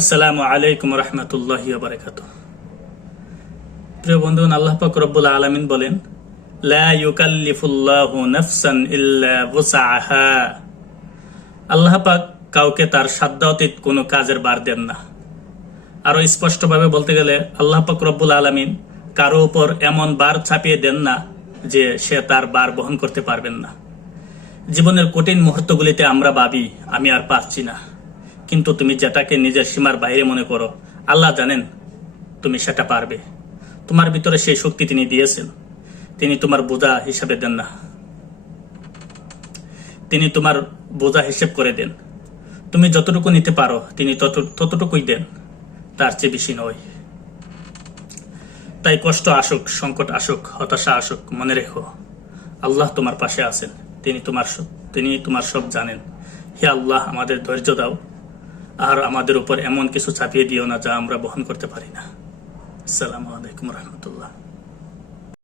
আসসালামু আলাইকুম রহমতুল্লাহ বারকাত প্রিয় বন্ধুগণ, আল্লাহ পাক রব্বুল আলমিন বলেন, লা নাফসান আল্লাহ পাক কাউকে তার সাধ্যাতীত কোনো কাজের বার দেন না। আরও স্পষ্টভাবে বলতে গেলে, আল্লাহ পাক রব্বুল আলমিন কারও উপর এমন বার ছাপিয়ে দেন না যে সে তার বার বহন করতে পারবেন না। জীবনের কঠিন মুহূর্তগুলিতে আমরা ভাবি, আমি আর পারছি না। কিন্তু তুমি যেটাকে নিজের সীমার বাইরে মনে করো, আল্লাহ জানেন তুমি সেটা পারবে। তোমার ভিতরে সেই শক্তি তিনি দিয়েছেন। তিনি তোমার বোঝা হিসাবে দেন না। তিনি তোমার বোঝা হিসেব করে দেন। তুমি যতটুকু নিতে পারো, তিনি তত- ততটুকুই দেন। তার চেয়ে বেশি নয়। তাই কষ্ট আসুক, সংকট আসুক, হতাশা আসুক, মনে রেখো, আল্লাহ তোমার পাশে আছেন। তিনি তোমার তিনি তোমার সব জানেন। হে আল্লাহ, আমাদের ধৈর্য দাও। আর আমাদের উপর এমন কিছু চাপিয়ে দিও না যা আমরা বহন করতে পারি না। আসসালামু আলাইকুম রহমতুল্লাহ।